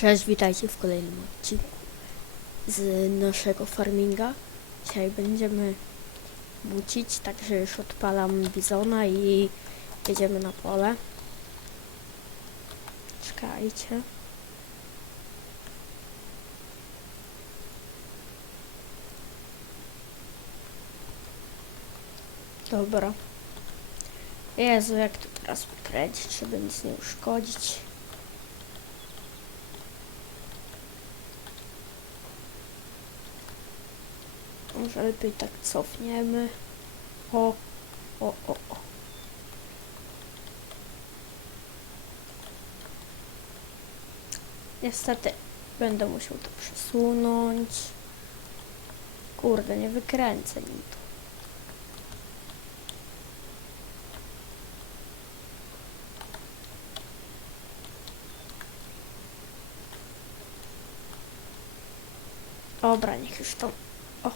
Cześć, witajcie w kolejnym odcinku z naszego farminga. Dzisiaj będziemy bucić, także już odpalam bizona i jedziemy na pole. Czekajcie. Dobra. Jezu, jak tu teraz wykręcić, żeby nic nie uszkodzić. Może lepiej tak cofniemy. O, o, o, o. Niestety będę musiał to przesunąć. Kurde, nie wykręcę nim to. Dobra, niech już to. O.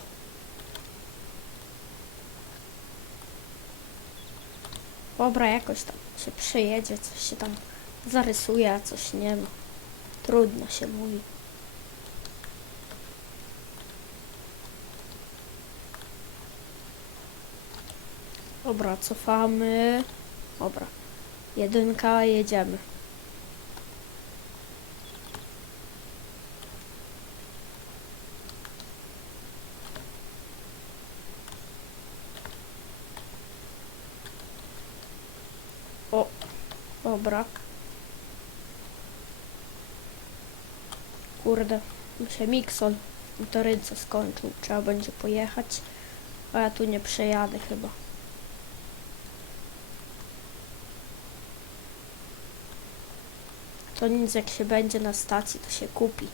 Dobra, jakoś tam się przejedzie, coś się tam zarysuje, a coś nie ma. Trudno się mówi. Dobra, cofamy. Dobra. Jedynka, jedziemy. O, dobra. Kurde, mi się Mikson w motorynce skończył. Trzeba będzie pojechać. A ja tu nie przejadę chyba. To nic, jak się będzie na stacji, to się kupi.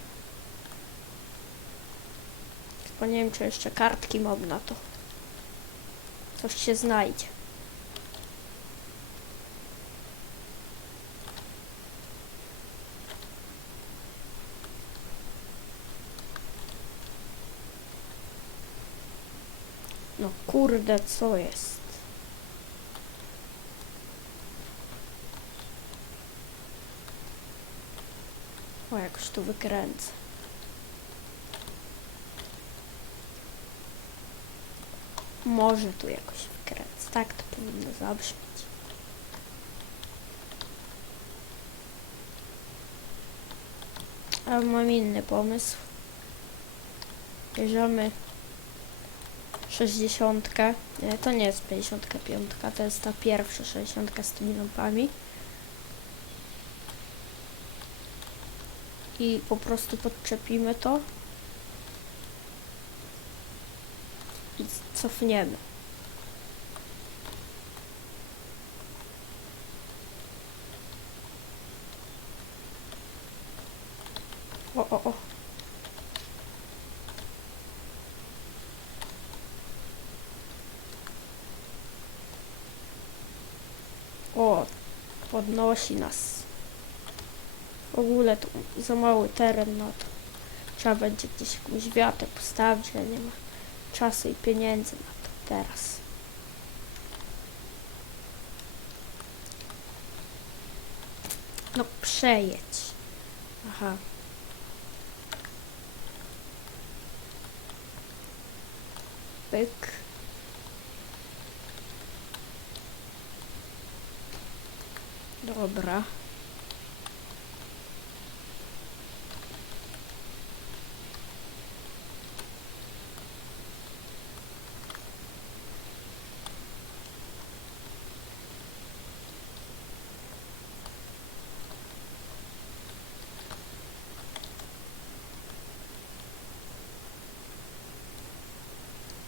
Tylko nie wiem, czy jeszcze kartki mam na to. Coś się znajdzie. No kurde, co jest? O, jakoś tu wykręcę. Może tu jakoś wykręcę. Tak to powinno zabrzmieć. A mam inny pomysł. Bierzemy 60. Nie, to nie jest 55, to jest ta pierwsza 60 z tymi lampami. I po prostu podczepimy to. I cofniemy. O, o, o. O, podnosi nas. W ogóle to za mały teren na to. Trzeba będzie gdzieś jakąś wiatę postawić, ale nie ma czasu i pieniędzy na to teraz. No przejedź. Aha. Pyk. Dobra.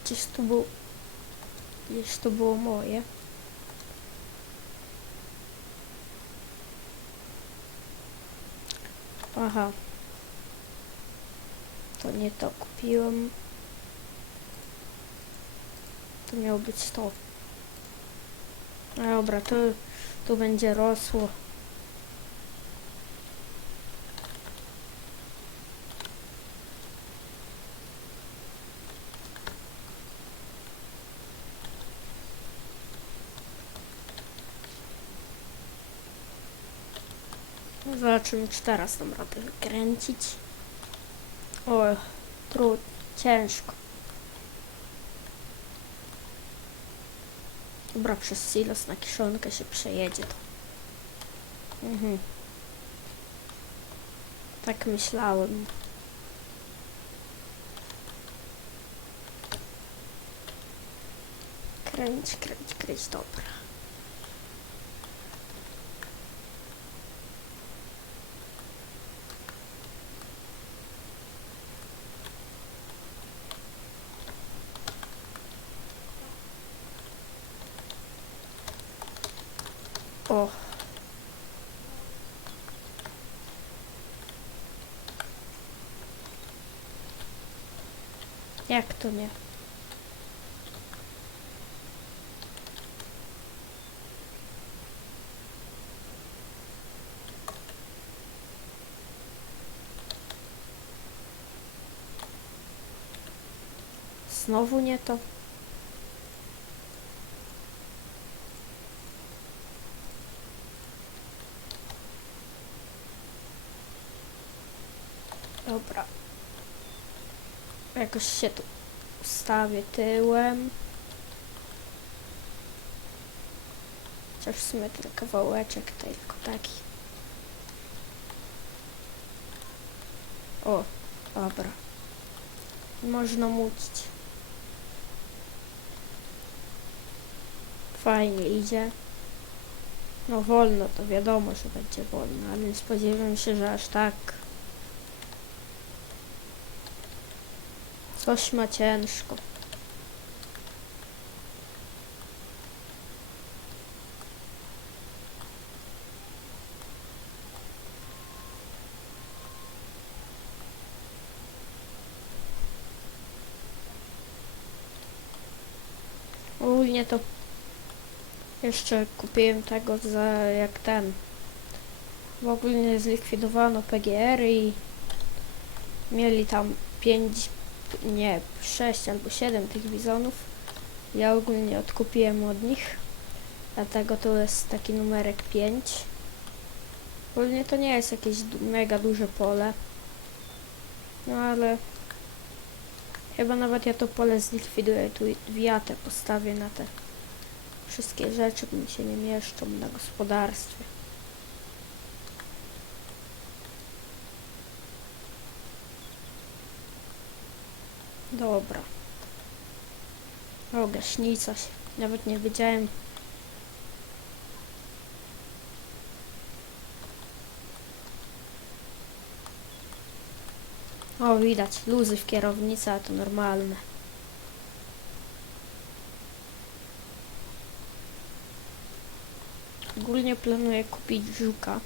Gdzieś to było... Gdzieś to było moje. Aha. To nie to kupiłem. To miało być to. No Dobra, to będzie rosło. Zobaczymy, czy teraz dam radę wykręcić. O, trud, ciężko. Dobra, przez silos na kiszonkę się przejedzie to. Mhm. Tak myślałem. Kręć, kręć, kręć, dobra. O. Jak to nie? Znowu nie to. Dobra. Jakoś się tu ustawię tyłem. Chociaż w sumie ten kawałeczek tylko taki. O, dobra. Można mucić. Fajnie idzie. No wolno, to wiadomo, że będzie wolno, ale nie spodziewam się, że aż tak. Coś ma ciężko. Ogólnie to jeszcze kupiłem tego za jak ten. Bo ogólnie zlikwidowano PGR i mieli tam 5, nie, 6 albo 7 tych bizonów. Ja ogólnie odkupiłem od nich. Dlatego to jest taki numerek 5. Ogólnie to nie jest jakieś mega duże pole. No ale chyba nawet ja to pole zlikwiduję. Tu wiatę postawię na te wszystkie rzeczy, bo mi się nie mieszczą na gospodarstwie. Dobra. O, gaśnica się. Nawet nie wiedziałem. O, widać. Luzy w kierownicy, a to normalne. Ogólnie planuję kupić żuka.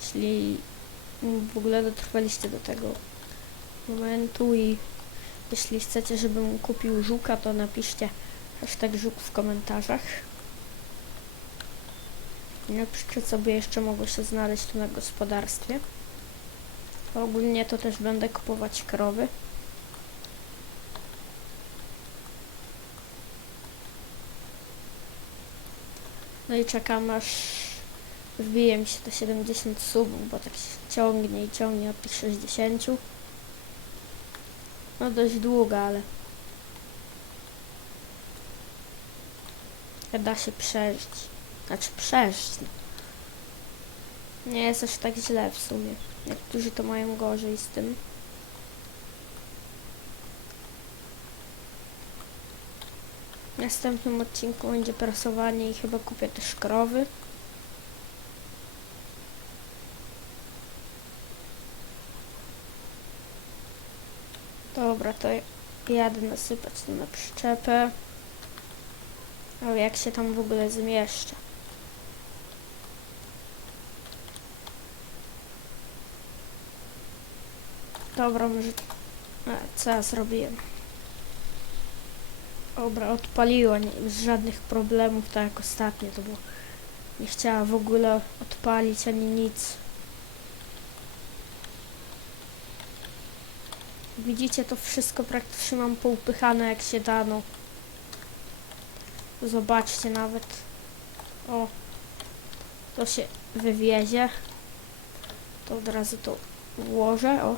Jeśli w ogóle dotrwaliście do tego momentu i jeśli chcecie, żebym kupił żuka, to napiszcie hashtag żuk w komentarzach. Napiszcie sobie jeszcze mogło się znaleźć tu na gospodarstwie. Ogólnie to też będę kupować krowy. No i czekam aż wbije mi się te 70 subów, bo tak się ciągnie i ciągnie od tych 60. No dość długo, ale da się przeżyć. Znaczy przeżyć. no. Nie jest aż tak źle w sumie. Niektórzy to mają gorzej z tym. W następnym odcinku będzie prasowanie i chyba kupię też krowy. Dobra, to jadę nasypać to na przyczepę. O, jak się tam w ogóle zmieszczę. Dobra, może... A, co ja zrobiłem? Dobra, odpaliła, nie, bez żadnych problemów, tak jak ostatnio to było. Nie chciała w ogóle odpalić ani nic. Widzicie, to wszystko praktycznie mam poupychane jak się dano. Zobaczcie nawet. O, to się wywiezie. To od razu to włożę, o.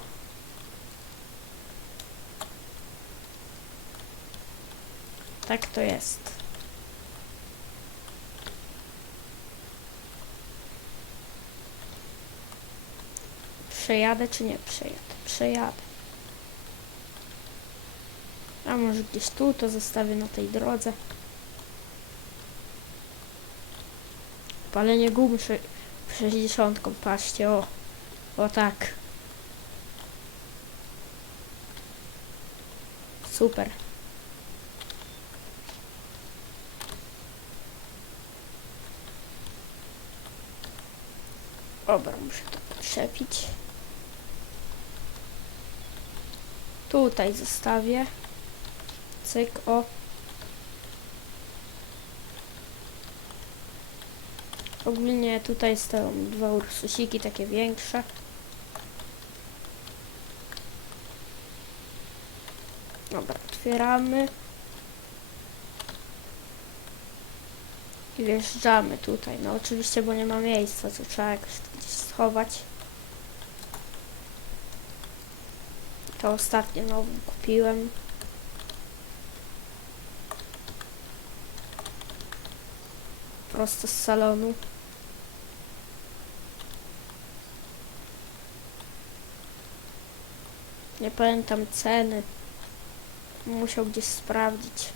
Tak to jest. Przejadę czy nie przejadę? Przejadę. A może gdzieś tu to zostawię na tej drodze. Palenie gumy sze- 60, patrzcie, o. O tak. Super. Dobra, muszę to podczepić. Tutaj zostawię. Cyk, o. Ogólnie tutaj stoją dwa ursusiki, takie większe. Dobra, otwieramy. I wjeżdżamy tutaj. No oczywiście, bo nie ma miejsca, to trzeba jakoś gdzieś schować. To ostatnie nową kupiłem. Prosto z salonu. Nie pamiętam ceny. Musiał gdzieś sprawdzić.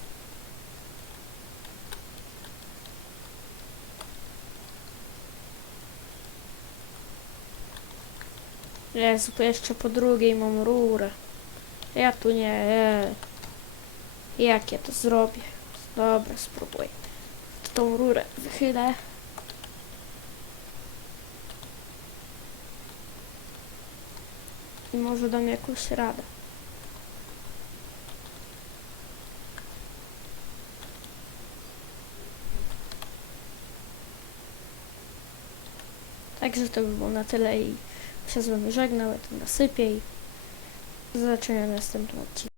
Jezu, jeszcze po drugiej mam rurę. Ja tu nie. E. Jak ja to zrobię? Dobra, spróbuję. Tą rurę wychylę. I może dam jakąś radę. Także to by było na tyle i się z wami żegnał, ja to nasypię i w następnym odcinku.